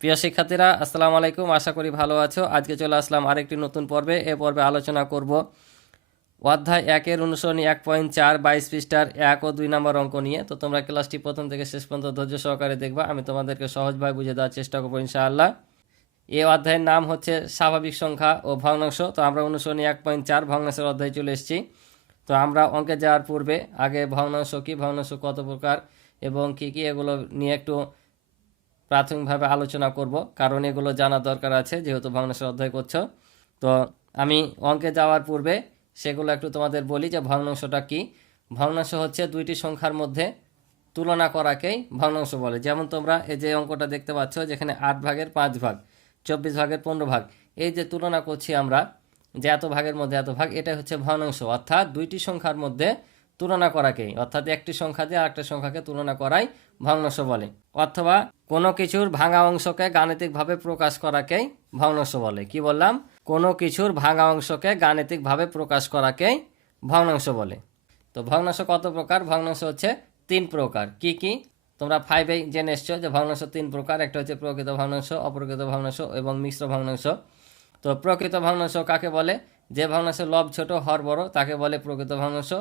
প্রিয় শিক্ষার্থীরা, আসসালামু আলাইকুম। আশা করি ভালো আছো। আজকে চলে আসলাম আরেকটি নতুন পর্বে। এ পর্বে আলোচনা করব অধ্যায় 1-এর অনুসরণী 1.4 22 পৃষ্ঠার 1 ও 2 নম্বর অঙ্ক নিয়ে। তো তোমরা ক্লাসটি প্রথম থেকে শেষ পর্যন্ত ধৈর্য সহকারে দেখবা। আমি তোমাদেরকে সহজভাবে বুঝিয়ে দেওয়ার চেষ্টা করবো ইনশাআল্লাহ। এই অধ্যায়ের নাম হচ্ছে স্বাভাবিক সংখ্যা ও ভগ্নাংশ। তো আমরা অনুসরণী 1.4 ভগ্নাংশের অধ্যায়ে চলে এসেছি। তো আমরা অঙ্কে যাওয়ার পূর্বে আগে ভগ্নাংশ কী, ভগ্নাংশ কত প্রকার এবং কী কী, এগুলো নিয়ে একটু প্রাথমিকভাবে আলোচনা করব, কারণ এগুলো জানা দরকার আছে যেহেতু ভগ্নাংশের অধ্যায় করছো। তো আমি অঙ্কে যাওয়ার পূর্বে সেগুলো একটু তোমাদের বলি যে ভগ্নাংশটা কি। ভগ্নাংশ হচ্ছে দুইটি সংখ্যার মধ্যে তুলনা করাকেই ভগ্নাংশ বলে। যেমন তোমরা এই যে অঙ্কটা দেখতে পাচ্ছ, যেখানে 8 ভাগের 5 ভাগ, 24 ভাগের 15 ভাগ, এই যে তুলনা করছি আমরা যে এত ভাগের মধ্যে এত ভাগ, এটা হচ্ছে ভগ্নাংশ। অর্থাৎ দুইটি সংখ্যার মধ্যে তুলনা করাকেই, অর্থাৎ একটি সংখ্যা দিয়ে আরেকটা সংখ্যাকে তুলনা করাই ভগ্নাংশ বলে। অথবা কোনো কিছুর ভাঙা অংশকে গাণিতিকভাবে প্রকাশ করাকেই ভগ্নাংশ বলে। কি বললাম? কোনো কিছুর ভাঙা অংশকে গাণিতিকভাবে প্রকাশ করাকেই ভগ্নাংশ বলে। তো ভগ্নাংশ কত প্রকার? ভগ্নাংশ হচ্ছে 3 প্রকার। কি কি? তোমরা 5-এ জেনে এসছো যে ভগ্নাংশ 3 প্রকার। একটা হচ্ছে প্রকৃত ভগ্নাংশ, অপ্রকৃত ভগ্নাংশ এবং মিশ্র ভগ্নাংশ। তো প্রকৃত ভগ্নাংশ কাকে বলে? যে ভগ্নাংশের লব ছোট হর বড় তাকে বলে প্রকৃত ভগ্নাংশ।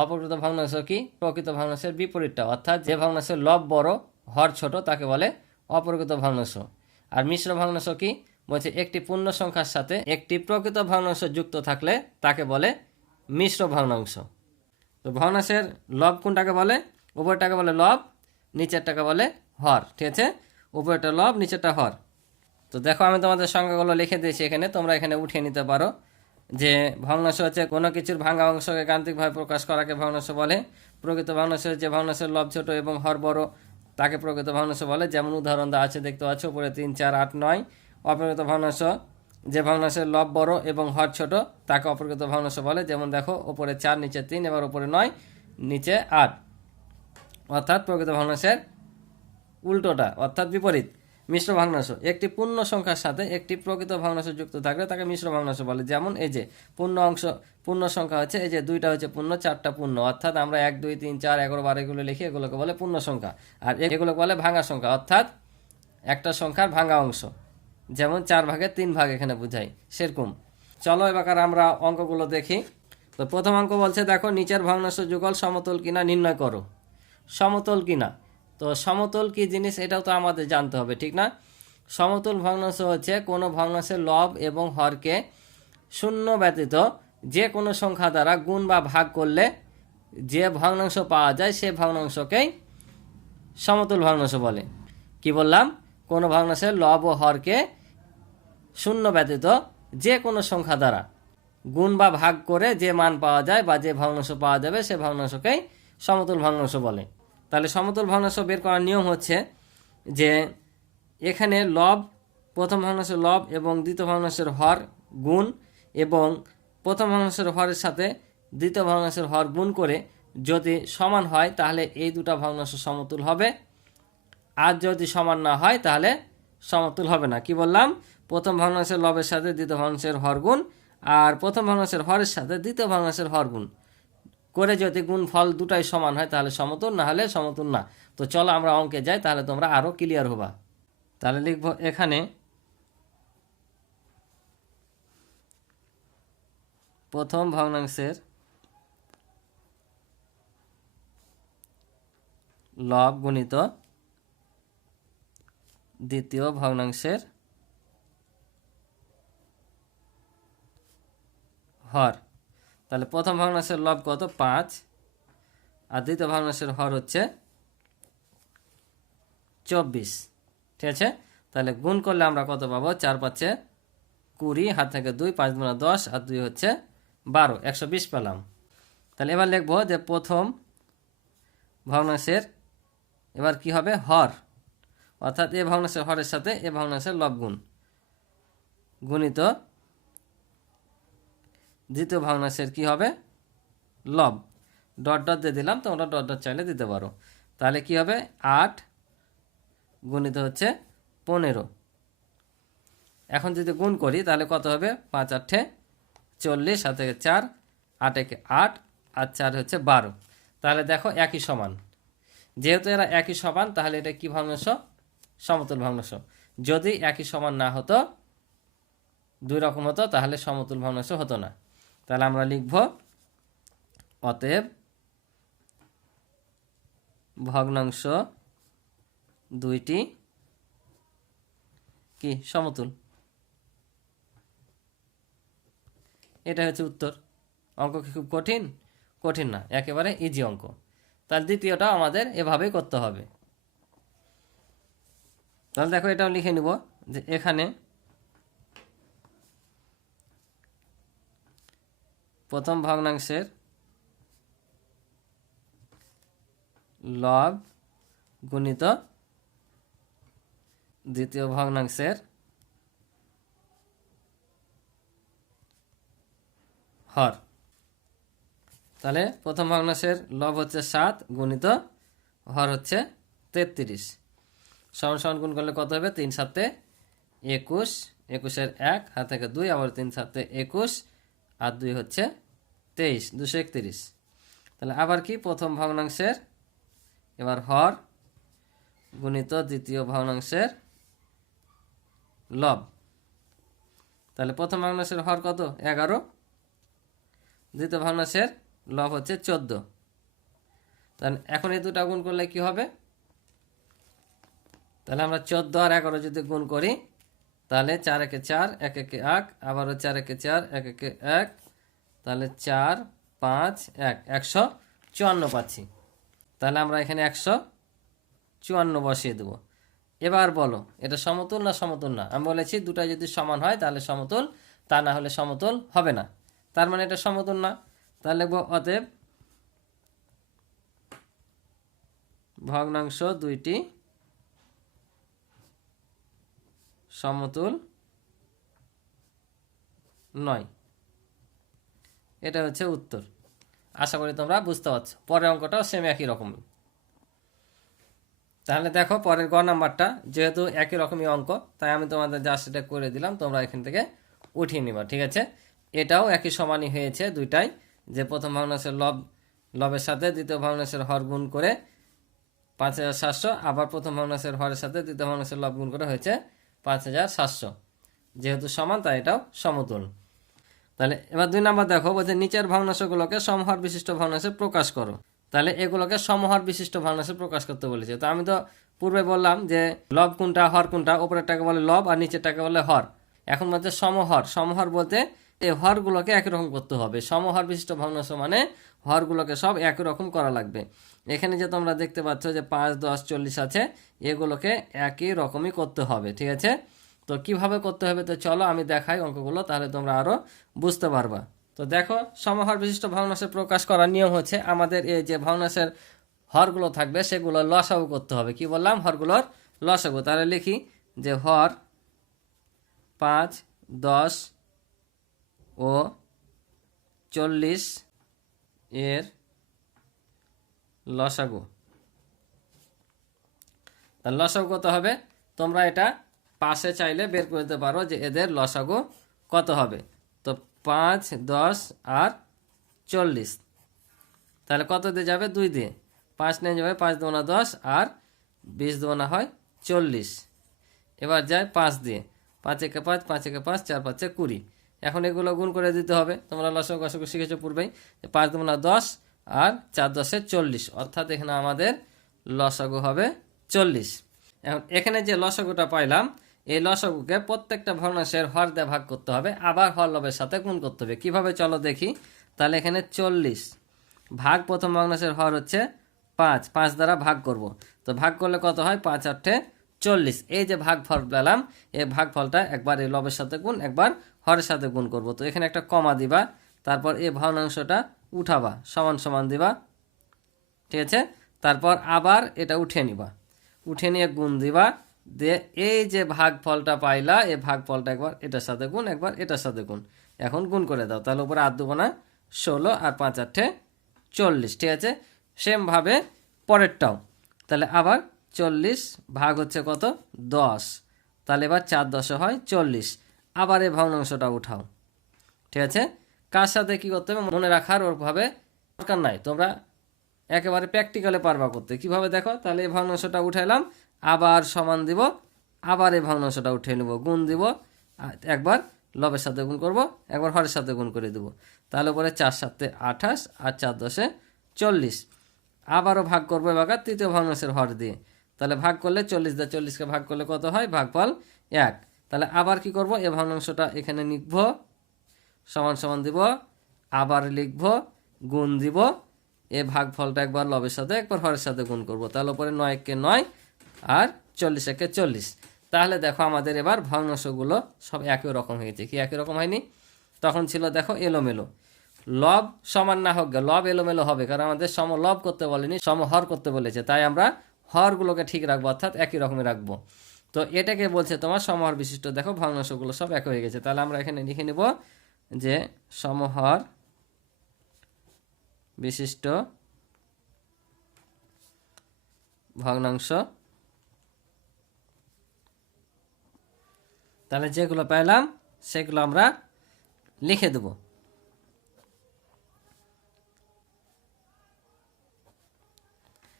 অপ্রকৃত ভগ্নাংশ কি? প্রকৃত ভগ্নাংশের বিপরীতটা, অর্থাৎ যে ভগ্নাংশের লব বড় হর ছোট তাকে বলে অপ্রকৃত ভগ্নাংশ। আর মিশ্র ভগ্নাংশ কি? বলছে একটি পূর্ণ সংখ্যার সাথে একটি প্রকৃত ভগ্নাংশ যুক্ত থাকলে তাকে বলে মিশ্র ভগ্নাংশ। তো ভগ্নাংশের লব কোনটাকে বলে? উপরটাকে বলে লব, নিচেরটাকে বলে হর। ঠিক আছে? উপরটা লব, নিচেরটা হর। তো দেখো, আমি তোমাদের সংখ্যাগুলো লিখে দিয়েছি এখানে, তোমরা এখানে উঠিয়ে নিতে পারো। যে ভগ্নাংশ হচ্ছে কোনো কিছুর ভাঙা অংশকে গাণিতিকভাবে প্রকাশ করাকে ভগ্নাংশ বলে। প্রকৃত ভগ্নাংশ যে ভগ্নাংশের লব ছোট এবং হর বড় তাকে প্রকৃত ভগ্নাংশ বলে। যেমন উদাহরণ দেওয়া আছে, দেখতে পাচ্ছ উপরে 3, 4, 8, 9। অপ্রকৃত ভগ্নাংশ যে ভগ্নাংশের লব বড় এবং হর ছোট তাকে অপ্রকৃত ভগ্নাংশ বলে। যেমন দেখো উপরে 4, নিচে 3, এবার উপরে 9, নিচে 8, অর্থাৎ প্রকৃত ভগ্নাংশের উল্টোটা, অর্থাৎ বিপরীত। মিশ্র ভগ্নাংশ একটি পূর্ণ সংখ্যার সাথে একটি প্রকৃত ভগ্নাংশ যুক্ত থাকলে তাকে মিশ্র ভগ্নাংশ বলে। যেমন এই যে পূর্ণ সংখ্যা হচ্ছে এই যে 2টা হচ্ছে পূর্ণ, 4টা পূর্ণ, অর্থাৎ আমরা 1, 2, 3, 4, 11, 12 এগুলো লিখি, এগুলোকে বলে পূর্ণ সংখ্যা। আর এগুলোকে বলে ভাঙা সংখ্যা, অর্থাৎ একটা সংখ্যার ভাঙা অংশ। যেমন 4 ভাগের 3 ভাগ এখানে বুঝাই, সেরকম। চলো এবার আমরা অঙ্কগুলো দেখি। তো প্রথম অঙ্ক বলছে, দেখো নিচের ভগ্নাংশ যুগল সমতল কিনা নির্ণয় করো। সমতল কিনা, তো সমতল কি জিনিস এটাও তো আমাদের জানতে হবে, ঠিক না? সমতল ভগ্নাংশ হচ্ছে কোনো ভগ্নাংশের লব এবং হরকে শূন্য ব্যতীত যে কোনো সংখ্যা দ্বারা গুণ বা ভাগ করলে যে ভগ্নাংশ পাওয়া যায় সে ভগ্নাংশকেই সমতল ভগ্নাংশ বলে। কি বললাম? কোনো ভগ্নাংশের লব ও হরকে শূন্য ব্যতীত যে কোনো সংখ্যা দ্বারা গুণ বা ভাগ করে যে মান পাওয়া যায় বা যে ভগ্নাংশ পাওয়া যাবে সে ভগ্নাংশকেই সমতল ভগ্নাংশ বলে। তাহলে সমতল ভগ্নাংশ বের করার নিয়ম হচ্ছে যে এখানে লব, প্রথম ভগ্নাংশের লব এবং দ্বিতীয় ভগ্নাংশের হর গুণ, এবং প্রথম ভগ্নাংশের হরের সাথে দ্বিতীয় ভগ্নাংশের হর গুণ করে যদি সমান হয় তাহলে এই দুটা ভগ্নাংশ সমতুল হবে। আর যদি সমান না হয় তাহলে সমতুল হবে না। কি বললাম? প্রথম ভগ্নাংশের লবের সাথে দ্বিতীয় ভগ্নাংশের হর গুণ, আর প্রথম ভগ্নাংশের হরের সাথে দ্বিতীয় ভগ্নাংশের হর গুণ করে যদি গুণ ফল দুটাই সমান হয় তাহলে সমতুল, না হলে সমতুল না। তো চলো আমরা অঙ্কে যাই, তাহলে তোমরা আরো ক্লিয়ার হবা। তাহলে লিখবো এখানে প্রথম ভগ্নাংশের লব গুণিত দ্বিতীয় ভগ্নাংশের হর। তাহলে প্রথম ভগ্নাংশের লব কত? 5, আর দ্বিতীয় ভগ্নাংশের হর হচ্ছে 24। ঠিক আছে? তাহলে গুণ করলে আমরা কত পাবো? 4, 5, 20, হাত থেকে 2, 5, 2, 10, আর 2 হচ্ছে 12, 120 পেলাম। তাহলে এবার লিখবো যে প্রথম ভগ্নাংশের এবার কি হবে? হর, অর্থাৎ এ ভগ্নাংশের হরের সাথে এ ভগ্নাংশের লব গুণ গুণিত দ্বিতীয় ভগ্নাংশের কি হবে? লব। ডট ডট দিয়ে দিলাম, তোমরা ডট ডট চাইলে দিতে পারো। তাহলে কি হবে? 8 গুণিত হচ্ছে 15। এখন যদি গুণ করি তাহলে কত হবে? 5, 8, 40, 7 থেকে 4, 8, 1, 8, আর 4 হচ্ছে 12। তাহলে দেখো একই সমান, যেহেতু এরা একই সমান তাহলে এটা কি ভগ্নাংশ? সমতুল ভগ্নাংশ। যদি একই সমান না হতো, দুই রকম হতো, তাহলে সমতুল ভগ্নাংশ হতো না। তাহলে আমরা লিখব অতএব ভগ্নাংশ দুইটি কি সমতুল। এটা হচ্ছে উত্তর। অঙ্ক কি খুব কঠিন? কঠিন না, একেবারে ইজি অঙ্ক। তাহলে দ্বিতীয়টা আমাদের এভাবেই করতে হবে। তাহলে দেখো এটাও লিখে নিব যে এখানে প্রথম ভগ্নাংশের লব গুণিত দ্বিতীয় ভগ্নাংশের হর। তাহলে প্রথম ভগ্নাংশের লব হচ্ছে 7 গুণিত হর হচ্ছে 33, সমান সমান গুণ করলে কত হবে? 3 7 21, 21-এর 1 হাত থেকে 2, আবার 3 7 21 আর 2 হচ্ছে 23, 231। তাহলে আবার কি প্রথম ভগ্নাংশের এবার হর গুণিত দ্বিতীয় ভগ্নাংশের লব। তাহলে প্রথম ভগ্নাংশের হর কত? 11, দ্বিতীয় ভগ্নাংশের লব হচ্ছে 14। তাহলে এখন এই দুটা গুণ করলে কি হবে? তাহলে আমরা 14 আর 11 যদি গুণ করি, তাহলে 4 একে 4, 1 একে 1, আবারও 4 একে 4, 1 একে 1, তাহলে 4 5 1, 154 পাচ্ছি। তাহলে আমরা এখানে 154 বসিয়ে দেব। এবার বলো এটা সমতুল না সমতুল না? আমি বলেছি দুটা যদি সমান হয় তাহলে সমতুল, তা না হলে সমতুল হবে না। তার মানে এটা সমতুল না। তাহলে লিখব অতএব ভগ্নাংশ দুইটি সমতুল নয়। এটা হচ্ছে উত্তর। আশা করি তোমরা বুঝতে পারছো। পরের অঙ্কটাও সেম একই রকমই। তাহলে দেখো পরের গ নাম্বারটা, যেহেতু একই রকমই অঙ্ক তাই আমি তোমাদের যা সেটা করে দিলাম, তোমরা এখান থেকে উঠিয়ে নিবা। ঠিক আছে, এটাও একই সমানই হয়েছে দুইটাই, যে প্রথম ভগ্নাংশের লবের সাথে দ্বিতীয় ভগ্নাংশের হর গুণ করে 5700, আবার প্রথম ভগ্নাংশের হরের সাথে দ্বিতীয় ভগ্নাংশের লব গুণ করে হয়েছে 5700। যেহেতু সমান তাই এটাও সমতুল। তাহলে এবার 2 নাম্বার দেখো, বলছে নিচের ভগ্নাংশগুলোকে সমহর বিশিষ্ট ভগ্নাংশে প্রকাশ করো। তাহলে এগুলোকে সমহর বিশিষ্ট ভগ্নাংশে প্রকাশ করতে বলেছে। তো আমি তো পূর্বে বললাম যে লব কোনটা হর কোনটা, উপরেরটাকে বলে লব আর নিচেরটাকে বলে হর। এখন বলছে সমহর। সমহর বলতে এই হরগুলোকে একই রকম করতে হবে। সমহর বিশিষ্ট ভগ্নাংশ মানে হরগুলোকে সব একই রকম করা লাগবে। এখানে যে তোমরা দেখতে পাচ্ছ যে 5 10 40 আছে, এগুলোকে একই রকমই করতে হবে। ঠিক আছে, তো কিভাবে করতে হবে তো চলো আমি দেখাই অঙ্কগুলো, তাহলে তোমরা আরো বুঝতে পারবা। তো দেখো সমহর বিশিষ্ট ভগ্নাংশে প্রকাশ করার নিয়ম হচ্ছে আমাদের এই যে ভগ্নাংশের হরগুলো থাকবে সেগুলো লসাগু করতে হবে। কি বললাম? হরগুলোর লসাগু। তাহলে লিখি যে হর 5 10 ও 40 এর লসাগু। তাহলে লসাগু কত হবে? তোমরা এটা পাশে চাইলে বের করে দিতে পারো যে এদের লসাগু কত হবে। তো 5 10 আর 40, তাহলে কত দিয়ে যাবে? 2 দিয়ে। 5 নিয়ে যাবে, 5 2 10 আর 20 2 হয় 40। এবার যায় 5 দিয়ে, 5 একে 5, 5 একে 5, 4 5 20। এখন এগুলো গুণ করে দিতে হবে। তোমরা লসাগু গসাগু শিখেছো পূর্বেই। 5 2 10 আর 4 10 40, অর্থাৎ এখানে আমাদের লসাগু হবে 40। এখন এখানে যে লসাগুটা পাইলাম, এই লসাগুকে প্রত্যেকটা ভগ্নাংশের হর দিয়ে ভাগ করতে হবে, আবার হর লবের সাথে গুণ করতে হবে। কিভাবে চলো দেখি। তাহলে এখানে 40 ভাগ প্রথম ভগ্নাংশের হর হচ্ছে 5, 5 দ্বারা ভাগ করব। তো ভাগ করলে কত হয়? 5 8 40। এই যে ভাগফল পেলাম, এই ভাগফলটা একবার এই লবের সাথে গুণ, একবার হরের সাথে গুণ করব। তো এখানে একটা কমা দিবা, তারপর এই ভগ্নাংশটা উঠাবা, সমান সমান দিবা। ঠিক আছে, তারপর আবার এটা উঠে নিবা, উঠে নিয়ে গুণ দিবা, দিয়ে এই যে ভাগফলটা পাইলা এই ভাগফলটা একবার এটার সাথে গুণ, একবার এটার সাথে গুণ। এখন গুণ করে দাও, তাহলে উপরে 8 2 16 আর 5 8 40। ঠিক আছে, সেমভাবে পরেরটাও। তাহলে আবার 40 ভাগ হচ্ছে কত? 10। তাহলে এবার 4 10 হয় 40। আবার এই ভগ্নাংশটা উঠাও। ঠিক আছে, কার সাথে কি করতে হবে মনে রাখার ওরভাবে দরকার নাই, তোমরা একেবারে প্র্যাকটিক্যালে পারবা করতে। কিভাবে দেখো, তাহলে এই ভগ্নাংশটা উঠাইলাম, আবার সমান দিব আবার এই ভগ্নাংশটা উঠিয়ে নেব, গুণ দিব, একবার লবের সাথে গুণ করব, একবার হরের সাথে গুণ করে দেব। তাহলে উপরে 4 7 28 আর 4 10 40। আবারও ভাগ করবো এবার তৃতীয় ভগ্নাংশের হর দিয়ে। তাহলে ভাগ করলে 40 দিয়ে 40কে ভাগ করলে কত হয়? ভাগফল 1। তাহলে আবার কি করব? এই ভগ্নাংশটা এখানে লিখব, সমান সমান দিব, আবার লিখব, গুণ দিব, এ ভাগফলটা একবার লবের সাথে একবার হরের সাথে গুণ করব। তাহলে উপরে 9 কে 9 আর 40 একে 40। তাহলে দেখো আমাদের এবার ভগ্নাংশগুলো সব একই রকম হয়েছে। কি একই রকম হয়নি? তখন ছিল দেখো এলোমেলো। লব সমান না হোক, লব এলোমেলো হবে, কারণ আমাদের সমলব করতে বলেনি, সমহর করতে বলেছে। তাই আমরা হরগুলোকে ঠিক রাখবো, অর্থাৎ একই রকমের রাখবো। তো এটাকে বলছে তোমার সমহর বিশিষ্ট। দেখো ভগ্নাংশগুলো সব এক হয়ে গেছে। তাহলে আমরা এখানে লিখে নেব যে সমহর বিশিষ্ট ভগ্নাংশ। তাহলে যেগুলো পেলাম সেগুলো আমরা লিখে দেব।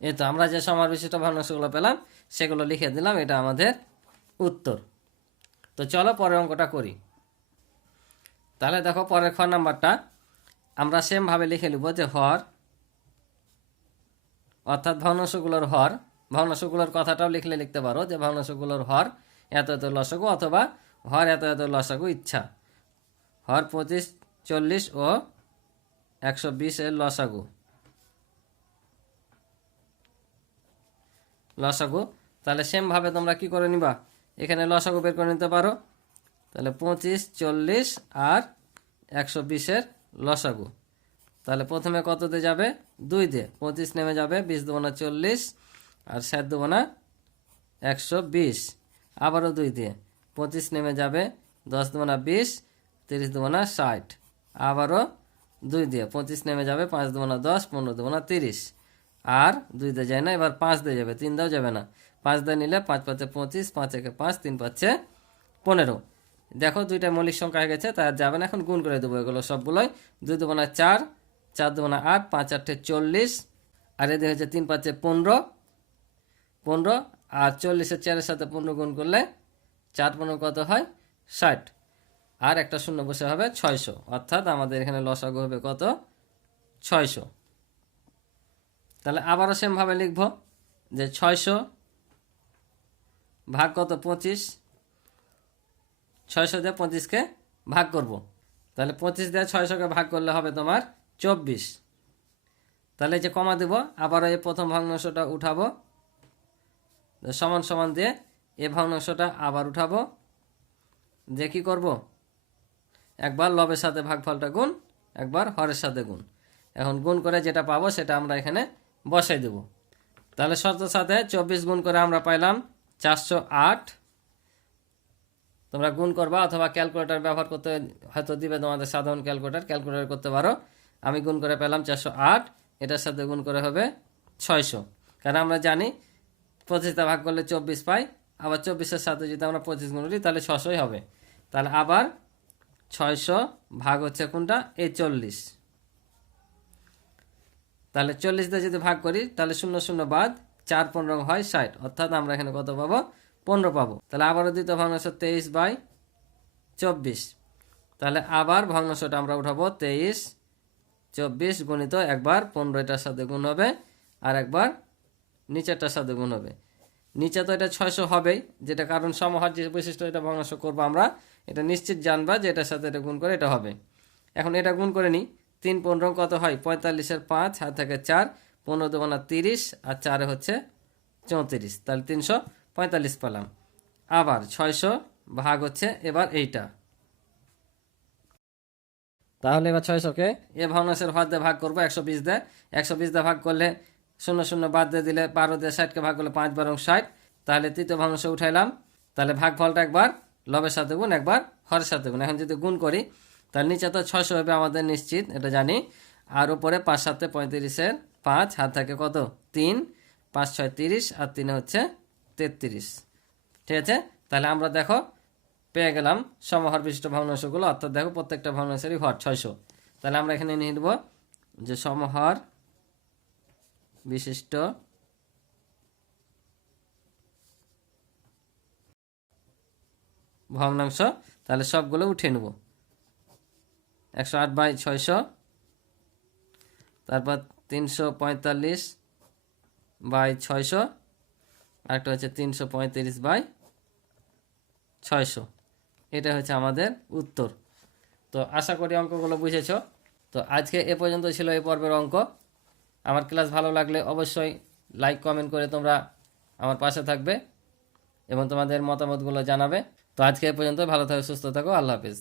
এই তো আমরা যে সমহর বিশিষ্ট ভগ্নাংশগুলো পেলাম সেগুলো লিখে দিলাম, এটা আমাদের উত্তর। তো চলো পরের অঙ্কটা করি। তাহলে দেখো পরের খ নাম্বারটা আমরা সেমভাবে লিখে নেব যে হর, অর্থাৎ ভগ্নাংশগুলোর হর। ভগ্নাংশগুলোর কথাটাও লিখতে পারো যে ভগ্নাংশগুলোর হর এত এত লসাগু, অথবা হর এত এত লসাগু ইচ্ছা। হর 25, 40 ও 120 এর লসাগু। তাহলে সেমভাবে তোমরা কি করে নিবা? এখানে লসাগু বের করে নিতে পারো। তাহলে 25, 40 আর 120 এর লসাগু। তাহলে প্রথমে কত দিয়ে যাবে? 2 দিয়ে। 25 নেমে যাবে, 20 দেবো না 40 আর 7 দেবো না 120। আবারও 2 দিয়ে 25 নেমে যাবে, 10 দেবো না 20, 30 দেবো না 60। আবারও 2 দিয়ে 25 নেমে যাবে, 5 দেবো না 10, 15 দেবো না 30। আর 2 দিয়ে যায় না, এবার 5 দিয়ে যাবে, 3 দেওয়া যাবে না। 5 দিয়ে নিলে 5 5 25, 5 1 5, 3 5 15। দেখো দুইটা মৌলিক সংখ্যা হয়ে গেছে, তাই আর যাবে না। এখন গুণ করে দেবো এগুলো সবগুলোই। 2 দেবো না 4, 4 দেবো না 8, 5 8 40, আর এদের হচ্ছে 3 5 15, 15 আর 40 4 সাথে 15 গুণ করলে 4 15 কত হয়? 60। আর একটা শূন্য বসে হবে 600, অর্থাৎ আমাদের এখানে লসাগু হবে কত? 600। তাহলে আবারও সেমভাবে লিখব যে 600 ভাগ কত? 25। 600 দিয়ে 25কে ভাগ করব। তাহলে 25 দিয়ে 600কে ভাগ করলে হবে তোমার 24। তাহলে যে কমা দেব, আবারও এই প্রথম ভগ্নাংশটা উঠাবো, সমান সমান দিয়ে এই ভগ্নাংশটা আবার উঠাবো, দিয়ে কি করবো? একবার লবের সাথে ভাগফলটা গুণ, একবার হরের সাথে গুণ। এখন গুণ করে যেটা পাবো সেটা আমরা এখানে বসাই দেব। তাহলে শর্তের সাথে 24 গুণ করে আমরা পাইলাম 408। তোমরা গুণ করবা অথবা ক্যালকুলেটর ব্যবহার করতে হয়তো দিবে তোমাদের সাধারণ ক্যালকুলেটর করতে পারো। আমি গুণ করে পেলাম 408, এটার সাথে গুণ করে হবে 600। কারণ আমরা জানি 25টা ভাগ করলে 24 পাই, আবার 24-এর সাথে যদি আমরা 25 গুণ করি তাহলে 600ই হবে। তাহলে আবার 600 ভাগ হচ্ছে কোনটা? এই 40। তাহলে 40 দিয়ে যদি ভাগ করি তাহলে 0 0 বাদ 4 15 হয় 60, অর্থাৎ আমরা এখানে কত পাবো? 15 পাবো। তাহলে আবারও দ্বিতীয় ভগ্নাংশ 23/24। তাহলে আবার ভগ্নাংশটা আমরা উঠাবো 23 24 গুণিত একবার 15, এটার সাথে গুণ হবে, আর একবার নিচেরটার সাথে গুণ হবে। নিচে তো এটা 600 হবেই, যেটা কারণ সমহর যে বৈশিষ্ট্য, এটা ভগ্নাংশ করবো আমরা, এটা নিশ্চিত জানবা যে এটার সাথে এটা গুণ করে এটা হবে। এখন এটা গুণ করে নিই। 3 15 কত হয়? 45-এর 5, হাত থেকে 4, 15 দেবো না 30, আর 4 হচ্ছে 34। তাহলে 345 পেলাম। আবার 600 ভাগ হচ্ছে এবার এইটা। তাহলে এবার 600কে এ ভগ্নাংশের হর দিয়ে ভাগ করবো 120 দিয়ে। 120 দিয়ে ভাগ করলে 0 0 বাদ দিয়ে দিলে 12 দিয়ে 60কে ভাগ করলে 5 12 60। তাহলে তৃতীয় ভগ্নাংশ উঠাইলাম। তাহলে ভাগফলটা একবার লবের সাথে গুণ, একবার হরের সাথে গুণ। এখন যদি গুণ করি তাহলে নিচে তো 600 হবে আমাদের নিশ্চিত, এটা জানি। আর উপরে 5 7 35-এর 5, হাত থাকে কত? 3, 5 6 30, আর 3 হচ্ছে 33। ঠিক আছে? তাহলে আমরা দেখো পেয়ে গেলাম সমহর বিশিষ্ট ভগ্নাংশগুলো, অর্থাৎ দেখো প্রত্যেকটা ভগ্নাংশেরই হর 600। তাহলে আমরা এখানে নিয়ে নেব যে সমহর বিশিষ্ট ভগ্নাংশ, তাহলে সবগুলো উঠিয়ে নেব। 108/600, তারপর 345/600, আরেকটা হচ্ছে 335/600। এটা হচ্ছে আমাদের উত্তর। তো আশা করি অঙ্কগুলো বুঝেছো। তো আজকে এ পর্যন্ত ছিল এই পর্বের অঙ্ক। আমার ক্লাস ভালো লাগলে অবশ্যই লাইক কমেন্ট করে তোমরা আমার পাশে থাকবে এবং তোমাদের মতামতগুলো জানাবে। তো আজকে এ পর্যন্ত, ভালো থাকো, সুস্থ থাকো, আল্লাহ হাফিজ।